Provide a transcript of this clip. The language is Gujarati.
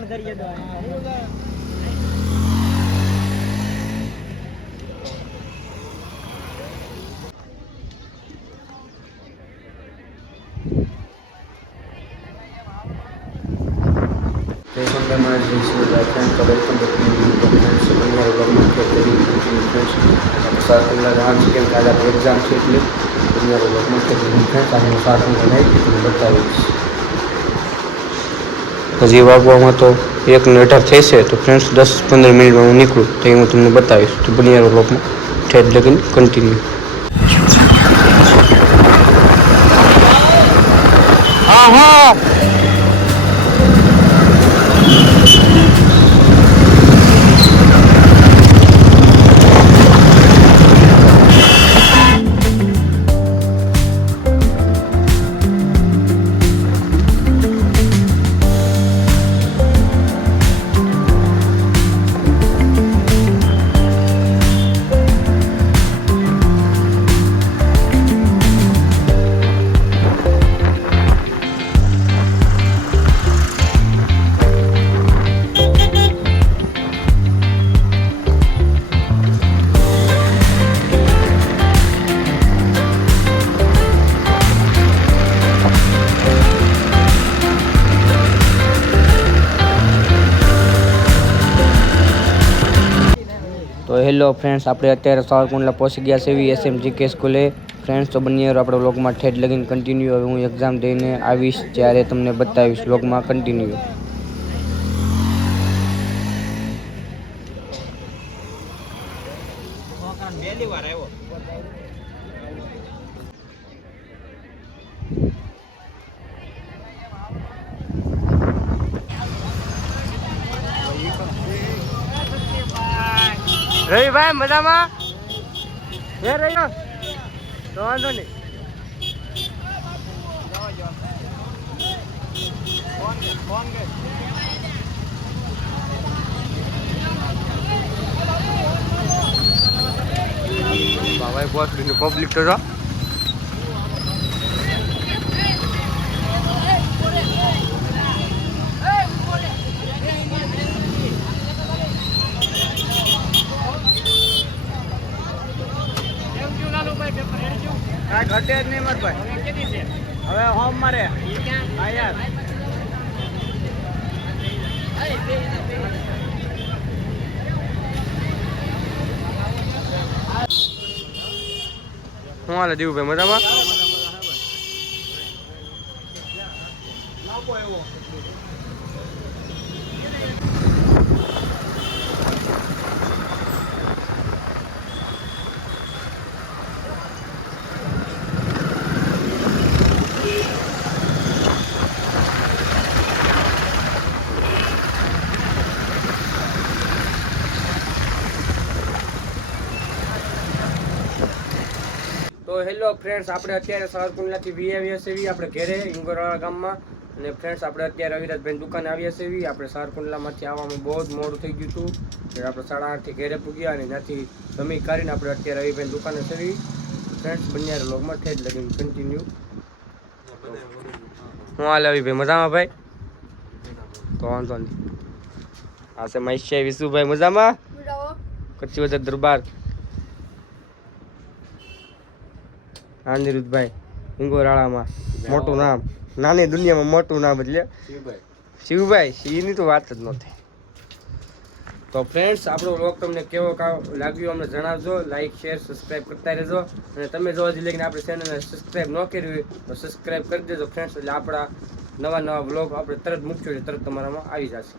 પણ કરીએ તો હજી વાગવામાં તો 1:18 થશે તો ફ્રેન્ડ્સ 10-15 મિનિટમાં હું નીકળું તો હું તમને બતાવીશ તો બન્યા રહો બ્લોગમાં ઠેઠ લગીને કન્ટિન્યુ. હા હા તો હેલો ફ્રેન્ડ્સ, આપણે અત્યારે સાવરકુંડલા પહોંચી ગયા છે SMGK સ્કૂલે. ફ્રેન્ડ્સ તો બની આપણે વ્લોગમાં ઠેઠ લગીને કન્ટિન્યુ. હવે હું એક્ઝામ દઈને આવીશ ત્યારે તમને બતાવીશ વ્લોગમાં કન્ટિન્યુ. રવિભાઈ મજામાં? હે રહ્યો તો વાંધો નહીં. ભાઈ બસ પબ્લિક તો જો ઘટે જ નહીં મતભાઈ. હવે હોમ મારે હા યાર હું હાલે દીવુભાઈ મજામાં? તો હેલો ફ્રેન્ડ્સ, આપણે અત્યારે સાવરકુંડલાથી વી આવ્યા છીએ આપણે ઘેરે ઇંગોરાળા ગામમાં. અને ફ્રેન્ડ્સ આપણે અત્યારે અવિરાજભાઈ દુકાને આવ્યા છીએ. આપણે સાવરકુંડલામાંથી આવવામાં બહુ જ મોડું થઈ ગયું હતું. આપણે 8:30 ઘેરે પૂગ્યા અને ત્યાંથી જમી કાઢીને આપણે અત્યારે રવિભાઈ દુકાને છીએ. ફ્રેન્ડ્સ બન્યા વ્લોગમાં ઠેઠ લગીને કન્ટિન્યુ. હું હાલ રવિભાઈ મજામાં ભાઈ? તો વાંધો નહીં. આ છે મહેશભાઈ વિશુભાઈ મજામાં? કચ્છી વદર દરબાર અનિરુદ્ધભાઈ ઇંગોરાળામાં મોટું નામ, નાની દુનિયામાં મોટું નામ એટલે શિવભાઈ. શિવની તો વાત જ નથી. તો ફ્રેન્ડ્સ, આપણો વ્લોગ તમને કેવો લાગ્યો અમને જણાવજો. લાઈક શેર સબસ્ક્રાઈબ કરતા રહેજો. અને તમે જો હજી લઈને આપણે ચેનલને સબસ્ક્રાઈબ ન કરી હોય તો સબસ્ક્રાઈબ કરી દેજો ફ્રેન્ડ્સ. એટલે આપણા નવા વ્લોગ આપણે તરત મૂકશું એટલે તરત તમારામાં આવી જશે.